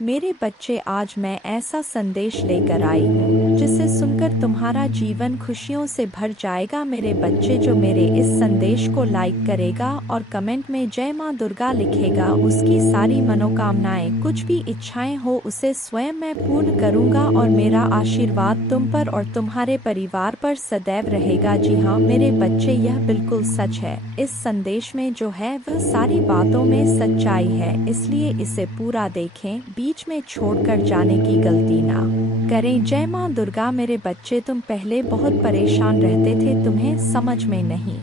मेरे बच्चे, आज मैं ऐसा संदेश लेकर आई हूँ जिसे सुनकर तुम्हारा जीवन खुशियों से भर जाएगा। मेरे बच्चे, जो मेरे इस संदेश को लाइक करेगा और कमेंट में जय माँ दुर्गा लिखेगा, उसकी सारी मनोकामनाएं, कुछ भी इच्छाएं हो, उसे स्वयं मैं पूर्ण करूँगा और मेरा आशीर्वाद तुम पर और तुम्हारे परिवार पर सदैव रहेगा। जी हाँ मेरे बच्चे, यह बिल्कुल सच है। इस संदेश में जो है वह सारी बातों में सच्चाई है, इसलिए इसे पूरा देखें, बीच में छोड़कर जाने की गलती ना करें। जय माँ दुर्गा। मेरे बच्चे, तुम पहले बहुत परेशान रहते थे, तुम्हें समझ में नहीं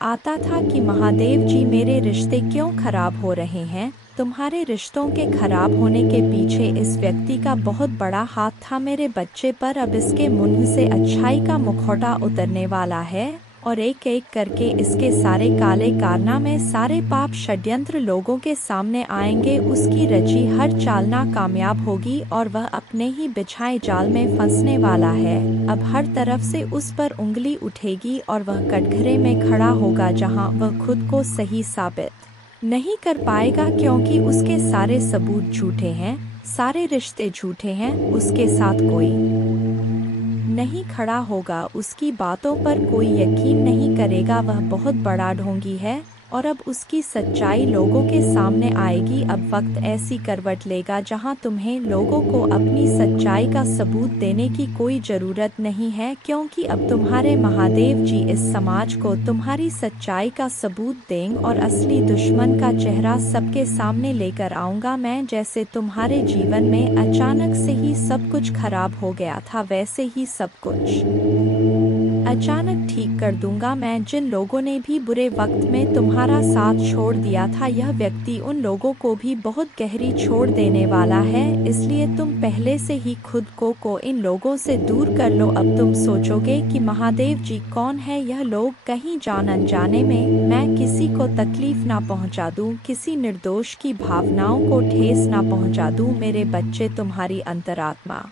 आता था कि महादेव जी मेरे रिश्ते क्यों खराब हो रहे हैं। तुम्हारे रिश्तों के खराब होने के पीछे इस व्यक्ति का बहुत बड़ा हाथ था मेरे बच्चे, पर अब इसके मुंह से अच्छाई का मुखौटा उतरने वाला है और एक एक करके इसके सारे काले कारनामे, सारे पाप षड्यंत्र लोगों के सामने आएंगे। उसकी रची हर चाल नाकामयाब होगी और वह अपने ही बिछाए जाल में फंसने वाला है। अब हर तरफ से उस पर उंगली उठेगी और वह कटघरे में खड़ा होगा जहां वह खुद को सही साबित नहीं कर पाएगा, क्योंकि उसके सारे सबूत झूठे हैं, सारे रिश्ते झूठे हैं। उसके साथ कोई नहीं खड़ा होगा, उसकी बातों पर कोई यकीन नहीं करेगा। वह बहुत बड़ा ढोंगी है और अब उसकी सच्चाई लोगों के सामने आएगी। अब वक्त ऐसी करवट लेगा जहां तुम्हें लोगों को अपनी सच्चाई का सबूत देने की कोई ज़रूरत नहीं है, क्योंकि अब तुम्हारे महादेव जी इस समाज को तुम्हारी सच्चाई का सबूत देंगे और असली दुश्मन का चेहरा सबके सामने लेकर आऊँगा मैं। जैसे तुम्हारे जीवन में अचानक से ही सब कुछ खराब हो गया था, वैसे ही सब कुछ अचानक ठीक कर दूंगा मैं। जिन लोगों ने भी बुरे वक्त में तुम्हारा साथ छोड़ दिया था, यह व्यक्ति उन लोगों को भी बहुत गहरी छोड़ देने वाला है, इसलिए तुम पहले से ही खुद को इन लोगों से दूर कर लो। अब तुम सोचोगे कि महादेव जी कौन है, यह लोग कहीं जान अनजाने में मैं किसी को तकलीफ ना पहुंचा दूं, किसी निर्दोष की भावनाओं को ठेस ना पहुंचा दूं। मेरे बच्चे, तुम्हारी अंतरात्मा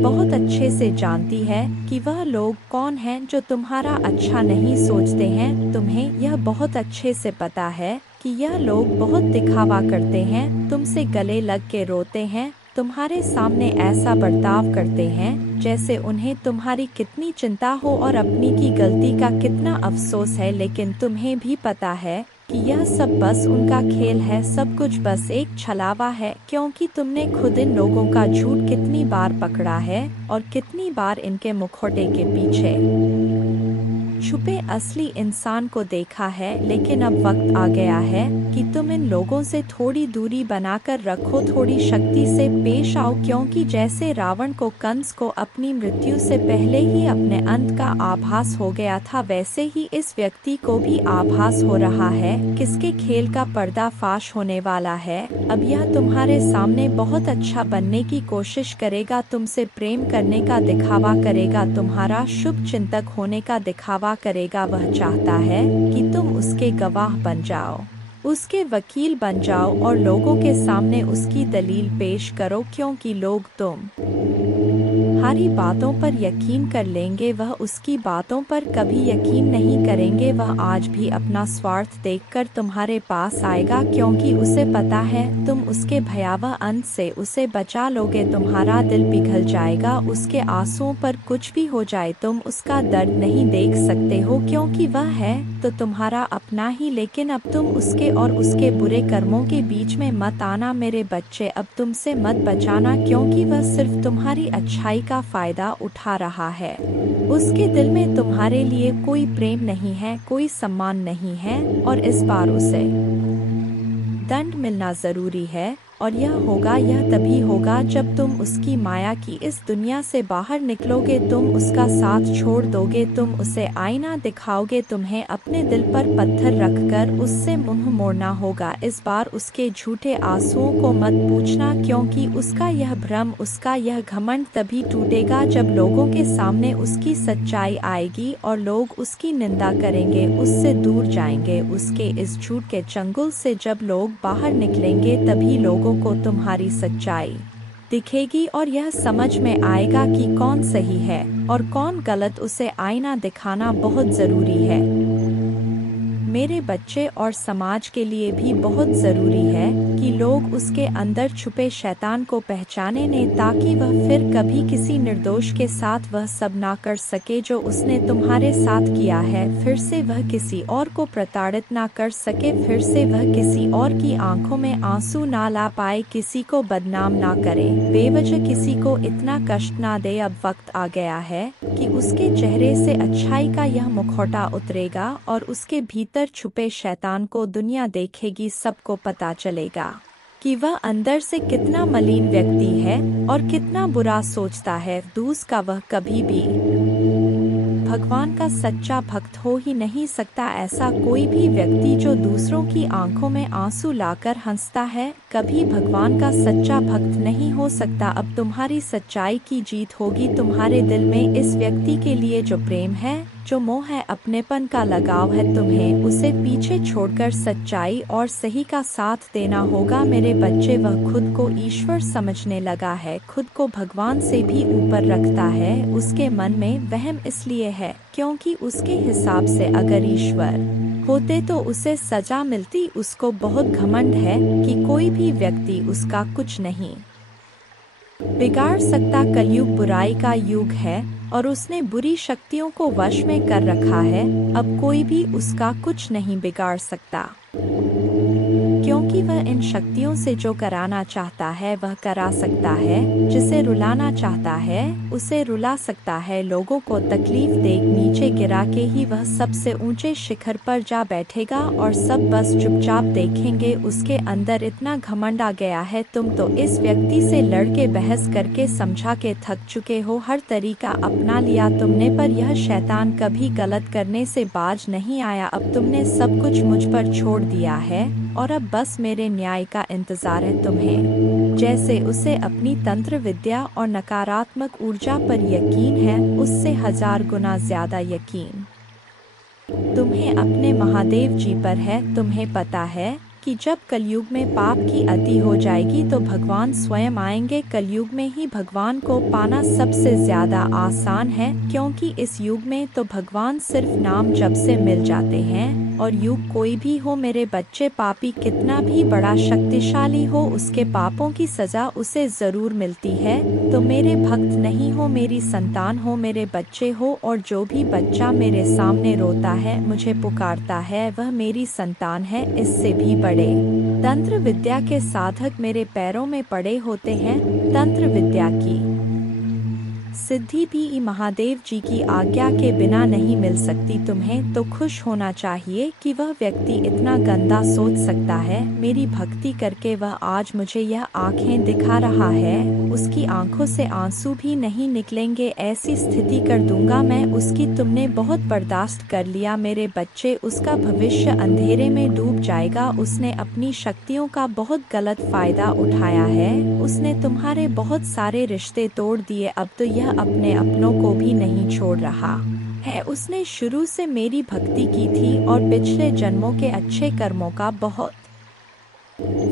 बहुत अच्छे से जानती है कि वह लोग कौन हैं जो तुम्हारा अच्छा नहीं सोचते हैं। तुम्हें यह बहुत अच्छे से पता है कि यह लोग बहुत दिखावा करते हैं, तुमसे गले लग के रोते हैं, तुम्हारे सामने ऐसा बर्ताव करते हैं जैसे उन्हें तुम्हारी कितनी चिंता हो और अपनी की गलती का कितना अफसोस है। लेकिन तुम्हें भी पता है कि यह सब बस उनका खेल है, सब कुछ बस एक छलावा है, क्योंकि तुमने खुद इन लोगों का झूठ कितनी बार पकड़ा है और कितनी बार इनके मुखौटे के पीछे छुपे असली इंसान को देखा है। लेकिन अब वक्त आ गया है कि तुम इन लोगों से थोड़ी दूरी बनाकर रखो, थोड़ी शक्ति से पेश आओ, क्योंकि जैसे रावण को कंस को अपनी मृत्यु से पहले ही अपने अंत का आभास हो गया था, वैसे ही इस व्यक्ति को भी आभास हो रहा है किसके खेल का पर्दाफाश होने वाला है। अब यह तुम्हारे सामने बहुत अच्छा बनने की कोशिश करेगा, तुमसे प्रेम करने का दिखावा करेगा, तुम्हारा शुभ चिंतक होने का दिखावा करेगा। वह चाहता है कि तुम उसके गवाह बन जाओ, उसके वकील बन जाओ और लोगों के सामने उसकी दलील पेश करो, क्योंकि लोग तुम्हारी बातों पर यकीन कर लेंगे, वह उसकी बातों पर कभी यकीन नहीं करेंगे। वह आज भी अपना स्वार्थ देखकर तुम्हारे पास आएगा, क्योंकि उसे पता है तुम उसके भयावह अंत से उसे बचा लोगे। तुम्हारा दिल पिघल जाएगा, उसके आंसुओं पर कुछ भी हो जाए तुम उसका दर्द नहीं देख सकते हो, क्योंकि वह है तो तुम्हारा अपना ही। लेकिन अब तुम उसके और उसके बुरे कर्मों के बीच में मत आना मेरे बच्चे, अब तुमसे मत बचाना, क्योंकि वह सिर्फ तुम्हारी अच्छाई का फायदा उठा रहा है। उसके दिल में तुम्हारे लिए कोई प्रेम नहीं है, कोई सम्मान नहीं है और इस बार उसे दंड मिलना जरूरी है। और यह तभी होगा जब तुम उसकी माया की इस दुनिया से बाहर निकलोगे, तुम उसका साथ छोड़ दोगे, तुम उसे आईना दिखाओगे, तुम्हें अपने दिल पर पत्थर रखकर उससे मुंह मोड़ना होगा। इस बार उसके झूठे आंसुओं को मत पूछना, क्योंकि उसका यह भ्रम, उसका यह घमंड तभी टूटेगा जब लोगों के सामने उसकी सच्चाई आएगी और लोग उसकी निंदा करेंगे, उससे दूर जाएंगे। उसके इस झूठ के चंगुल से जब लोग बाहर निकलेंगे, तभी लोगों को तुम्हारी सच्चाई दिखेगी और यह समझ में आएगा कि कौन सही है और कौन गलत। उसे आईना दिखाना बहुत जरूरी है। मेरे बच्चे और समाज के लिए भी बहुत ज़रूरी है कि लोग उसके अंदर छुपे शैतान को पहचाने ने, ताकि वह फिर कभी किसी निर्दोष के साथ वह सब ना कर सके जो उसने तुम्हारे साथ किया है। फिर से वह किसी और को प्रताड़ित ना कर सके, फिर से वह किसी और की आंखों में आंसू ना ला पाए, किसी को बदनाम ना करे, बेवजह किसी को इतना कष्ट ना दे। अब वक्त आ गया है कि उसके चेहरे से अच्छाई का यह मुखौटा उतरेगा और उसके भीतर छुपे शैतान को दुनिया देखेगी। सबको पता चलेगा कि वह अंदर से कितना मलिन व्यक्ति है और कितना बुरा सोचता है। दूसरा, वह कभी भी भगवान का सच्चा भक्त हो ही नहीं सकता। ऐसा कोई भी व्यक्ति जो दूसरों की आंखों में आंसू लाकर हंसता है, कभी भगवान का सच्चा भक्त नहीं हो सकता। अब तुम्हारी सच्चाई की जीत होगी। तुम्हारे दिल में इस व्यक्ति के लिए जो प्रेम है, जो मोह है, अपनेपन का लगाव है, तुम्हें उसे पीछे छोड़कर सच्चाई और सही का साथ देना होगा। मेरे बच्चे, वह खुद को ईश्वर समझने लगा है, खुद को भगवान से भी ऊपर रखता है। उसके मन में वहम इसलिए है क्योंकि उसके हिसाब से अगर ईश्वर होते तो उसे सजा मिलती। उसको बहुत घमंड है कि कोई भी व्यक्ति उसका कुछ नहीं बिगाड़ सकता। कलयुग बुराई का युग है और उसने बुरी शक्तियों को वश में कर रखा है। अब कोई भी उसका कुछ नहीं बिगाड़ सकता, क्योंकि वह इन शक्तियों से जो कराना चाहता है वह करा सकता है, जिसे रुलाना चाहता है उसे रुला सकता है। लोगों को तकलीफ दे नीचे गिरा के ही वह सबसे ऊंचे शिखर पर जा बैठेगा और सब बस चुपचाप देखेंगे। उसके अंदर इतना घमंड आ गया है। तुम तो इस व्यक्ति से लड़के बहस करके समझा के थक चुके हो, हर तरीका अपना लिया तुमने, पर यह शैतान कभी गलत करने से बाज नहीं आया। अब तुमने सब कुछ मुझ पर छोड़ दिया है और अब बस मेरे न्याय का इंतजार है तुम्हें। जैसे उसे अपनी तंत्र विद्या और नकारात्मक ऊर्जा पर यकीन है, उससे 1000 गुना ज्यादा यकीन तुम्हें अपने महादेव जी पर है। तुम्हें पता है कि जब कलयुग में पाप की अति हो जाएगी तो भगवान स्वयं आएंगे। कलयुग में ही भगवान को पाना सबसे ज्यादा आसान है, क्योंकि इस युग में तो भगवान सिर्फ नाम जप से मिल जाते हैं। और युग कोई भी हो मेरे बच्चे, पापी कितना भी बड़ा शक्तिशाली हो, उसके पापों की सजा उसे जरूर मिलती है। तो मेरे भक्त नहीं हो, मेरी संतान हो, मेरे बच्चे हो। और जो भी बच्चा मेरे सामने रोता है, मुझे पुकारता है, वह मेरी संतान है। इससे भी बड़े तंत्र विद्या के साधक मेरे पैरों में पड़े होते हैं। तंत्र विद्या की सिद्धि भी महादेव जी की आज्ञा के बिना नहीं मिल सकती। तुम्हें तो खुश होना चाहिए कि वह व्यक्ति इतना गंदा सोच सकता है। मेरी भक्ति करके वह आज मुझे यह आंखें दिखा रहा है, उसकी आंखों से आंसू भी नहीं निकलेंगे। ऐसी स्थिति कर दूंगा मैं उसकी। तुमने बहुत बर्दाश्त कर लिया मेरे बच्चे, उसका भविष्य अंधेरे में डूब जाएगा। उसने अपनी शक्तियों का बहुत गलत फायदा उठाया है। उसने तुम्हारे बहुत सारे रिश्ते तोड़ दिए। अब तो यह अपने अपनों को भी नहीं छोड़ रहा है। उसने शुरू से मेरी भक्ति की थी और पिछले जन्मों के अच्छे कर्मों का बहुत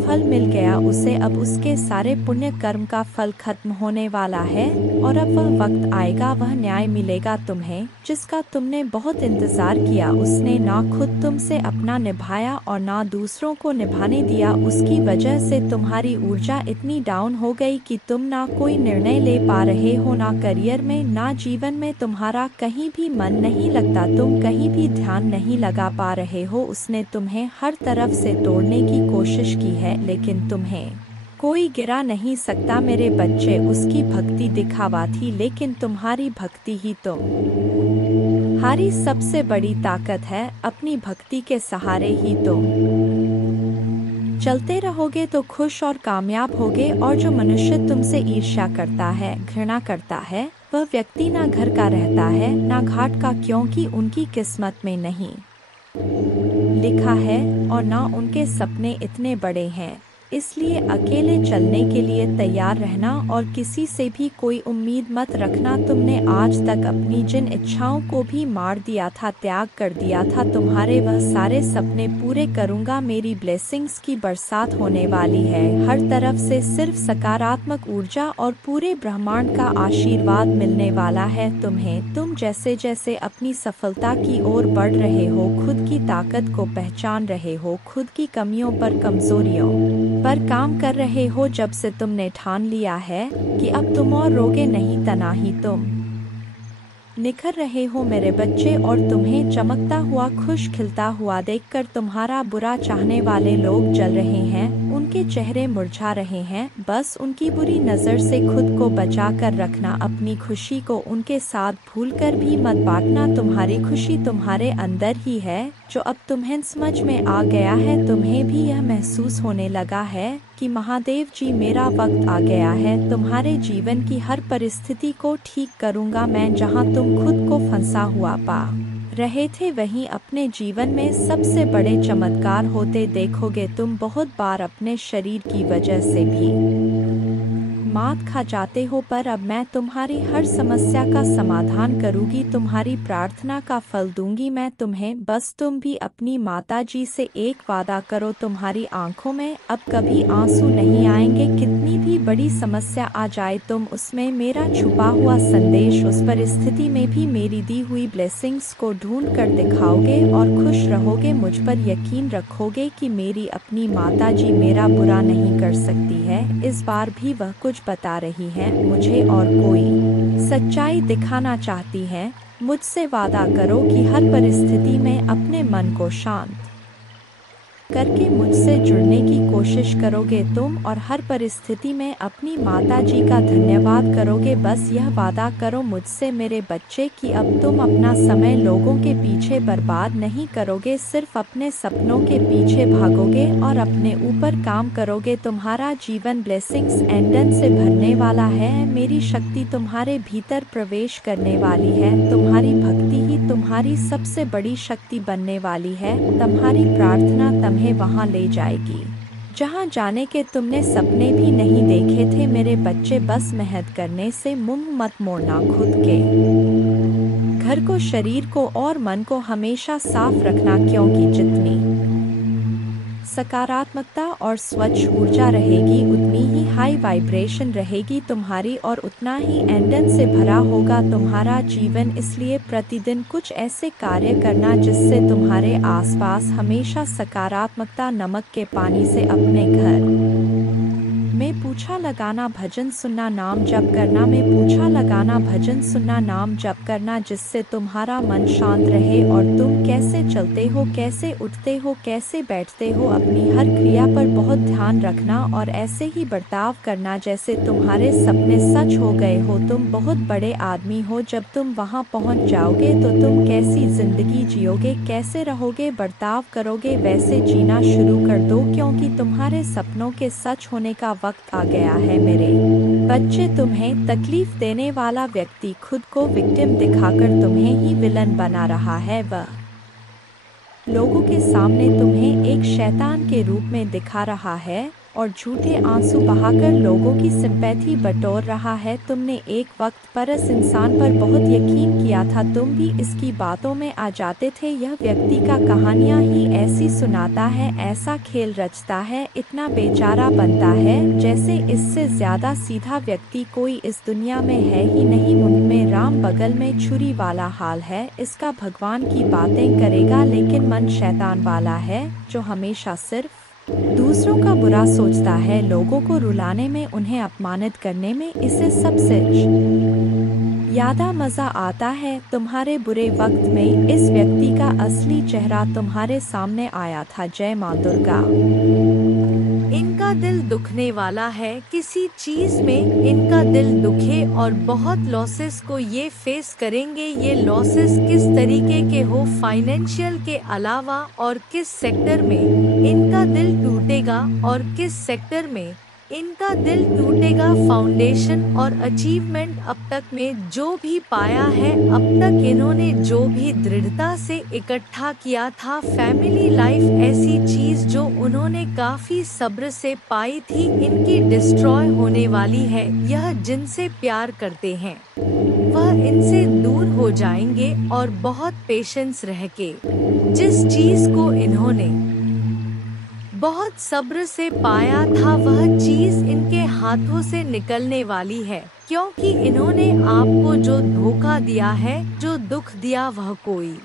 फल मिल गया उसे। अब उसके सारे पुण्य कर्म का फल खत्म होने वाला है और अब वह वक्त आएगा, वह न्याय मिलेगा तुम्हें, जिसका तुमने बहुत इंतजार किया। उसने ना खुद तुमसे अपना निभाया और ना दूसरों को निभाने दिया। उसकी वजह से तुम्हारी ऊर्जा इतनी डाउन हो गई कि तुम ना कोई निर्णय ले पा रहे हो, ना करियर में, ना जीवन में। तुम्हारा कहीं भी मन नहीं लगता, तुम कहीं भी ध्यान नहीं लगा पा रहे हो। उसने तुम्हें हर तरफ से तोड़ने की कोशिश की है, लेकिन तुम्हें कोई गिरा नहीं सकता मेरे बच्चे। उसकी भक्ति दिखावा थी, लेकिन तुम्हारी भक्ति ही तुम्हारी सबसे बड़ी ताकत है। अपनी भक्ति के सहारे ही तुम चलते रहोगे तो खुश और कामयाब होगे। और जो मनुष्य तुमसे ईर्ष्या करता है, घृणा करता है, वह व्यक्ति ना घर का रहता है ना घाट का, क्योंकि उनकी किस्मत में नहीं लिखा है और ना उनके सपने इतने बड़े हैं। इसलिए अकेले चलने के लिए तैयार रहना और किसी से भी कोई उम्मीद मत रखना। तुमने आज तक अपनी जिन इच्छाओं को भी मार दिया था, त्याग कर दिया था, तुम्हारे वह सारे सपने पूरे करूंगा। मेरी ब्लेसिंग्स की बरसात होने वाली है, हर तरफ से सिर्फ सकारात्मक ऊर्जा और पूरे ब्रह्मांड का आशीर्वाद मिलने वाला है तुम्हें। तुम जैसे जैसे अपनी सफलता की ओर बढ़ रहे हो, खुद की ताकत को पहचान रहे हो, खुद की कमियों पर, कमजोरियों पर काम कर रहे हो, जब से तुमने ठान लिया है कि अब तुम और रोगे नहीं, तना ही तुम निखर रहे हो मेरे बच्चे। और तुम्हें चमकता हुआ, खुश खिलता हुआ देखकर तुम्हारा बुरा चाहने वाले लोग जल रहे हैं, उनके चेहरे मुरझा रहे हैं। बस उनकी बुरी नज़र से खुद को बचा कर रखना, अपनी खुशी को उनके साथ भूलकर भी मत बांटना। तुम्हारी खुशी तुम्हारे अंदर ही है, जो अब तुम्हें समझ में आ गया है। तुम्हें भी यह महसूस होने लगा है कि महादेव जी, मेरा वक्त आ गया है, तुम्हारे जीवन की हर परिस्थिति को ठीक करूंगा मैं। जहां तुम खुद को फंसा हुआ पा रहे थे, वहीं अपने जीवन में सबसे बड़े चमत्कार होते देखोगे। तुम बहुत बार अपने शरीर की वजह से भी मात खा जाते हो, पर अब मैं तुम्हारी हर समस्या का समाधान करूंगी, तुम्हारी प्रार्थना का फल दूंगी मैं तुम्हें। बस तुम भी अपनी माता जी से एक वादा करो, तुम्हारी आंखों में अब कभी आंसू नहीं आएंगे। कितनी भी बड़ी समस्या आ जाए, तुम उसमें मेरा छुपा हुआ संदेश, उस परिस्थिति में भी मेरी दी हुई ब्लेसिंग्स को ढूंढ कर दिखाओगे और खुश रहोगे। मुझ पर यकीन रखोगे कि मेरी अपनी माता जी मेरा बुरा नहीं कर सकती है। इस बार भी वह कुछ बता रही है मुझे और कोई सच्चाई दिखाना चाहती है। मुझसे वादा करो कि हर परिस्थिति में अपने मन को शांत करके मुझसे जुड़ने की कोशिश करोगे तुम, और हर परिस्थिति में अपनी माता जी का धन्यवाद करोगे। बस यह वादा करो मुझसे मेरे बच्चे कि अब तुम अपना समय लोगों के पीछे बर्बाद नहीं करोगे, सिर्फ अपने सपनों के पीछे भागोगे और अपने ऊपर काम करोगे। तुम्हारा जीवन ब्लेसिंग्स एंडन से भरने वाला है, मेरी शक्ति तुम्हारे भीतर प्रवेश करने वाली है। तुम्हारी भक्ति ही तुम्हारी सबसे बड़ी शक्ति बनने वाली है। तुम्हारी प्रार्थना तुम्हें वहां ले जाएगी जहां जाने के तुमने सपने भी नहीं देखे थे मेरे बच्चे। बस मेहनत करने से मुंह मत मोड़ना, खुद के घर को, शरीर को और मन को हमेशा साफ रखना, क्योंकि जितनी सकारात्मकता और स्वच्छ ऊर्जा रहेगी, उतनी ही हाई वाइब्रेशन रहेगी तुम्हारी और उतना ही एंडन से भरा होगा तुम्हारा जीवन। इसलिए प्रतिदिन कुछ ऐसे कार्य करना जिससे तुम्हारे आसपास हमेशा सकारात्मकता, नमक के पानी से अपने घर में पूछा लगाना, भजन सुनना, नाम जप करना, में पूछा लगाना, भजन सुनना, नाम जप करना, जिससे तुम्हारा मन शांत रहे और तुम कैसे चलते हो, कैसे उठते हो, कैसे बैठते हो, अपनी हर क्रिया पर बहुत ध्यान रखना और ऐसे ही बर्ताव करना जैसे तुम्हारे सपने सच हो गए हो। तुम बहुत बड़े आदमी हो, जब तुम वहां पहुंच जाओगे तो तुम कैसी जिंदगी जियोगे, कैसे रहोगे, बर्ताव करोगे, वैसे जीना शुरू कर दो, क्योंकि तुम्हारे सपनों के सच होने का वक्त आ गया है मेरे बच्चे। तुम्हें तकलीफ देने वाला व्यक्ति खुद को विक्टिम दिखाकर तुम्हें ही विलन बना रहा है। वह लोगों के सामने तुम्हें एक शैतान के रूप में दिखा रहा है और झूठे आंसू बहाकर लोगों की सिंपैथी बटोर रहा है। तुमने एक वक्त पर इस इंसान पर बहुत यकीन किया था, तुम भी इसकी बातों में आ जाते थे। यह व्यक्ति का कहानियां ही ऐसी सुनाता है, ऐसा खेल रचता है, इतना बेचारा बनता है जैसे इससे ज्यादा सीधा व्यक्ति कोई इस दुनिया में है ही नहीं। मुंह में राम, बगल में छुरी वाला हाल है इसका। भगवान की बातें करेगा लेकिन मन शैतान वाला है, जो हमेशा सिर्फ दूसरों का बुरा सोचता है, लोगों को रुलाने में, उन्हें अपमानित करने में इसे सबसे ज्यादा मजा आता है। तुम्हारे बुरे वक्त में इस व्यक्ति का असली चेहरा तुम्हारे सामने आया था। जय मां दुर्गा। इनका दिल दुखने वाला है, किसी चीज में इनका दिल दुखे और बहुत लॉसेस को ये फेस करेंगे। ये लॉसेस किस तरीके के हो, फाइनेंशियल के अलावा, और किस सेक्टर में इनका दिल टूटेगा और किस सेक्टर में इनका दिल टूटेगा। फाउंडेशन और अचीवमेंट अब तक में जो भी पाया है, अब तक इन्होंने जो भी दृढ़ता से इकट्ठा किया था, फैमिली लाइफ ऐसी चीज जो उन्होंने काफी सब्र से पाई थी, इनकी डिस्ट्रॉय होने वाली है। यह जिनसे प्यार करते हैं वह इनसे दूर हो जाएंगे और बहुत पेशेंस रह के जिस चीज को इन्होंने बहुत सब्र से पाया था वह चीज इनके हाथों से निकलने वाली है, क्योंकि इन्होंने आपको जो धोखा दिया है, जो दुख दिया, वह कोई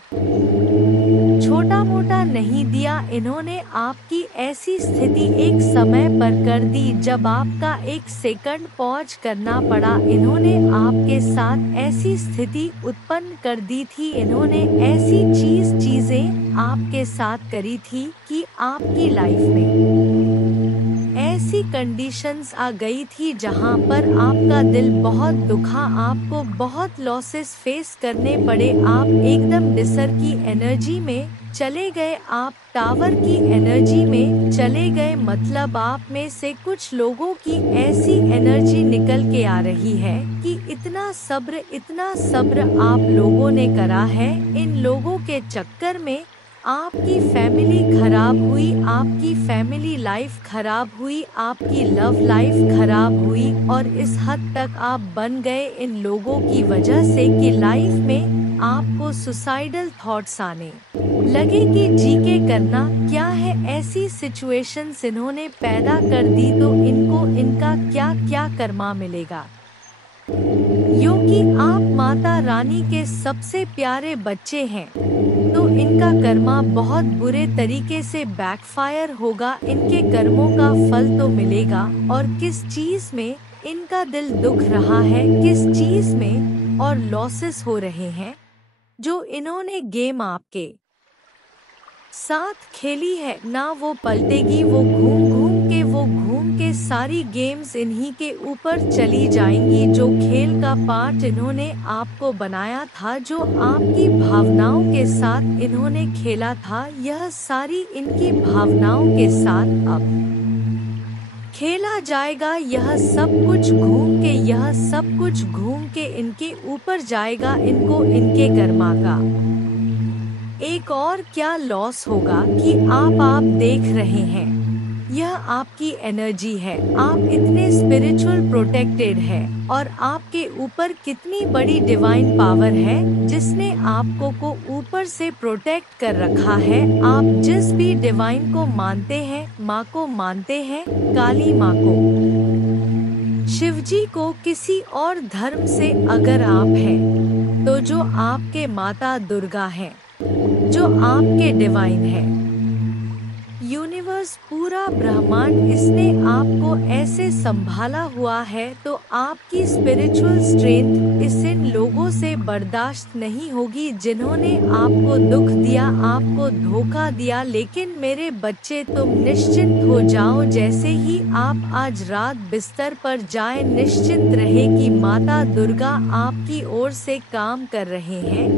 छोटा मोटा नहीं दिया। इन्होंने आपकी ऐसी स्थिति एक समय पर कर दी जब आपका एक सेकंड पॉज करना पड़ा। इन्होंने आपके साथ ऐसी स्थिति उत्पन्न कर दी थी, इन्होंने ऐसी चीजें आपके साथ करी थी कि आपकी लाइफ में ऐसी कंडीशंस आ गई थी जहां पर आपका दिल बहुत दुखा, आपको बहुत लॉसेस फेस करने पड़े। आप एकदम डिसर की एनर्जी में चले गए, आप टावर की एनर्जी में चले गए। मतलब आप में से कुछ लोगों की ऐसी एनर्जी निकल के आ रही है कि इतना सब्र आप लोगों ने करा है। इन लोगों के चक्कर में आपकी फैमिली खराब हुई, आपकी फैमिली लाइफ खराब हुई, आपकी लव लाइफ खराब हुई, और इस हद तक आप बन गए इन लोगों की वजह से कि लाइफ में आपको सुसाइडल थॉट्स आने लगे कि जी के करना क्या है। ऐसी सिचुएशंस इन्होंने पैदा कर दी तो इनको इनका क्या क्या कर्मा मिलेगा, क्योंकि आप माता रानी के सबसे प्यारे बच्चे हैं, तो इनका कर्मा बहुत बुरे तरीके से बैकफायर होगा। इनके कर्मों का फल तो मिलेगा, और किस चीज में इनका दिल दुख रहा है, किस चीज में और लॉसेस हो रहे हैं, जो इन्होंने गेम आपके साथ खेली है ना वो पलटेगी। वो घूम के सारी गेम्स इन्हीं के ऊपर चली जाएंगी। जो खेल का पार्ट इन्होंने आपको बनाया था, जो आपकी भावनाओं के साथ इन्होंने खेला था, यह सारी इनकी भावनाओं के साथ अब खेला जाएगा। यह सब कुछ घूम के इनके ऊपर जाएगा। इनको इनके कर्मा का एक और क्या लॉस होगा कि आप देख रहे हैं, यह आपकी एनर्जी है। आप इतने स्पिरिचुअल प्रोटेक्टेड है, और आपके ऊपर कितनी बड़ी डिवाइन पावर है जिसने आपको को ऊपर से प्रोटेक्ट कर रखा है। आप जिस भी डिवाइन को मानते हैं, माँ को मानते हैं, काली माँ को, शिवजी को, किसी और धर्म से अगर आप हैं तो जो आपके माता दुर्गा हैं, जो आपके डिवाइन है, यूनिवर्स, पूरा ब्रह्मांड, इसने आपको ऐसे संभाला हुआ है, तो आपकी स्पिरिचुअल स्ट्रेंथ इस इन लोगों से बर्दाश्त नहीं होगी जिन्होंने आपको दुख दिया, आपको धोखा दिया। लेकिन मेरे बच्चे, तुम निश्चिंत हो जाओ। जैसे ही आप आज रात बिस्तर पर जाएं, निश्चिंत रहे कि माता दुर्गा आपकी ओर से काम कर रहे हैं।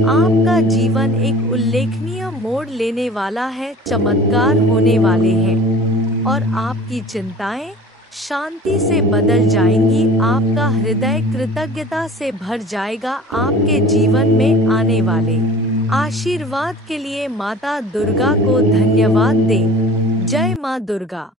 आपका जीवन एक उल्लेखनीय मोड़ लेने वाला है, चमत्कार होने वाले हैं, और आपकी चिंताएं शांति से बदल जाएंगी। आपका हृदय कृतज्ञता से भर जाएगा। आपके जीवन में आने वाले आशीर्वाद के लिए माता दुर्गा को धन्यवाद दें। जय माँ दुर्गा।